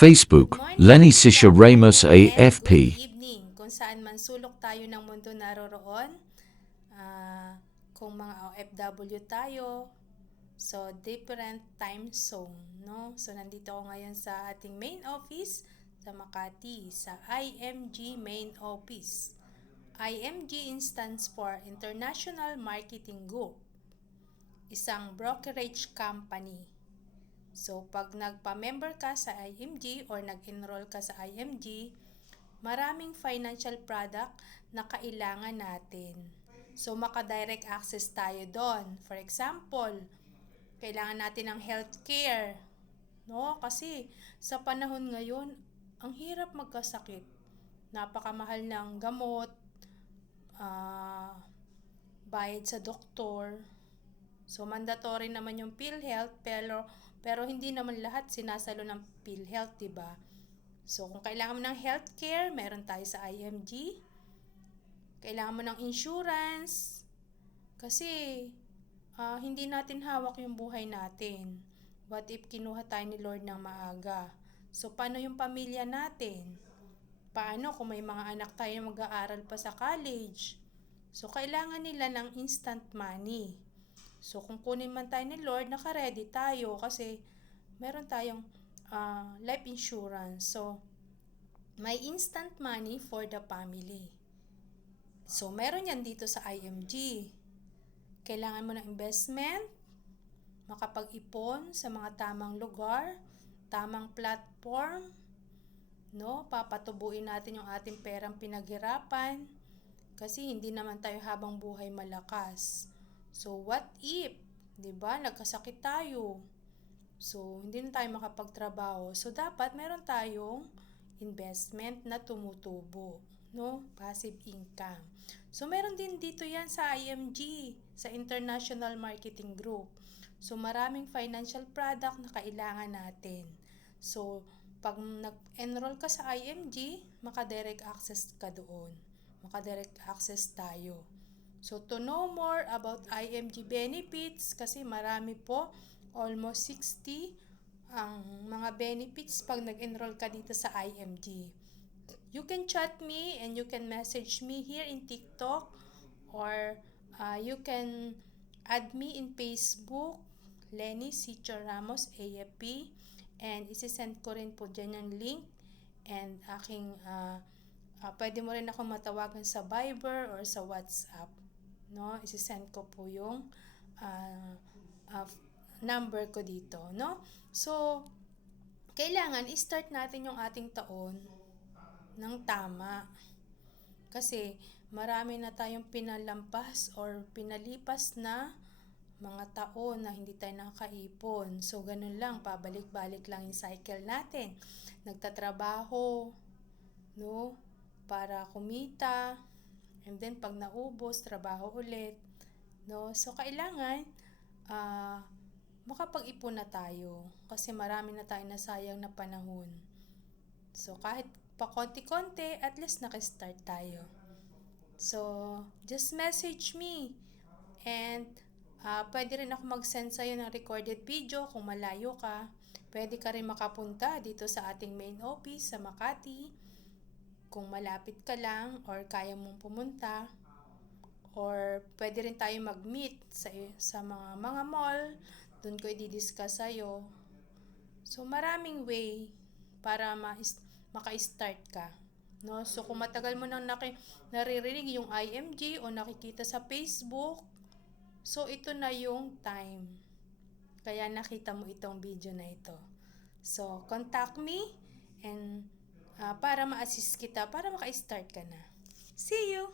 Facebook, Morning, Lenny good Sisha Ramos afternoon, and good AFP. evening. Kung saan man sulok tayo ng mundo naroroon, kung mga OFW tayo, so different time zone, no? So nandito ako ngayon sa ating main office sa Makati, sa IMG main office. IMG stands for International Marketing Group, isang brokerage company. So, pag nagpa-member ka sa IMG or nag-enroll ka sa IMG, maraming financial product na kailangan natin. So, maka-direct access tayo doon. For example, kailangan natin ng healthcare. No? Kasi sa panahon ngayon, ang hirap magkasakit. Napakamahal ng gamot, bayad sa doktor. So, mandatory naman yung PhilHealth, pero hindi naman lahat sinasalo ng PhilHealth, diba? So, kung kailangan mo ng healthcare, meron tayo sa IMG. Kailangan mo ng insurance. Kasi, hindi natin hawak yung buhay natin. What if kinuha tayo ni Lord ng maaga? So, paano yung pamilya natin? Paano kung may mga anak tayo na mag-aaral pa sa college? So, kailangan nila ng instant money. So, kung kunin man tayo ni Lord, naka-ready tayo kasi meron tayong life insurance. So, may instant money for the family. So, meron yan dito sa IMG. Kailangan mo ng investment, makapag-ipon sa mga tamang lugar, tamang platform, no? Papatubuin natin yung ating perang pinaghirapan kasi hindi naman tayo habang buhay malakas. So, what if, diba, nagkasakit tayo? So, hindi na tayo makapagtrabaho. So, dapat meron tayong investment na tumutubo, no? Passive income. So, meron din dito yan sa IMG, sa International Marketing Group. So, maraming financial product na kailangan natin. So, pag nag-enroll ka sa IMG, maka-direct access ka doon. Maka-direct access tayo. So, to know more about IMG benefits, kasi marami po, almost 60 ang mga benefits pag nag-enroll ka dito sa IMG. You can chat me and you can message me here in TikTok, or you can add me in Facebook, Lenny Sisha Ramos AFP, and isi-send ko rin po dyan yung link, and aking pwede mo rin ako matawagan sa Viber or sa WhatsApp. No, isi-send ko po yung number ko dito, no? So, kailangan i-start natin yung ating taon ng tama. Kasi marami na tayong pinalampas or pinalipas na mga taon na hindi tayo nakaipon. So, ganun lang, pabalik-balik lang yung cycle natin. Nagtatrabaho, no? Para kumita. And then, pag naubos, trabaho ulit. No? So, kailangan makapag-ipon na tayo. Kasi marami na tayong nasayang na panahon. So, kahit pa konti-konti, at least nakastart tayo. So, just message me. And, pwede rin ako mag-send sa'yo ng recorded video kung malayo ka. Pwede ka rin makapunta dito sa ating main office sa Makati. Kung malapit ka lang or kaya mong pumunta, or pwede rin tayo mag-meet sa mga mall, doon ko i-discuss sa'yo. So, maraming way para maka-start ka. No? So, kung matagal mo nang naririnig yung IMG o nakikita sa Facebook, so ito na yung time. Kaya nakita mo itong video na ito. So, contact me and para ma-assist kita, para maka-start ka na. See you!